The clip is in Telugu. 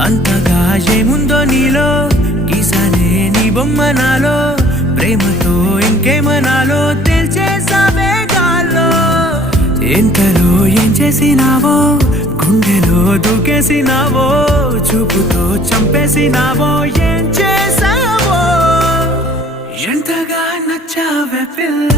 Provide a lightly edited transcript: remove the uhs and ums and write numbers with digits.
అంతగా ఏముందో నీలో గీసానే నీ బొమ్మ నాలో ప్రేమతో ఇంకేమనాలో తెలిచేసావే గాల్లో ఎంతలో ఏం చేసినావో గుండెలో దూకేసినావో చూపుతో చంపేసినావో ఏం చేసావో ఎంతగా నచ్చావే పిల్ల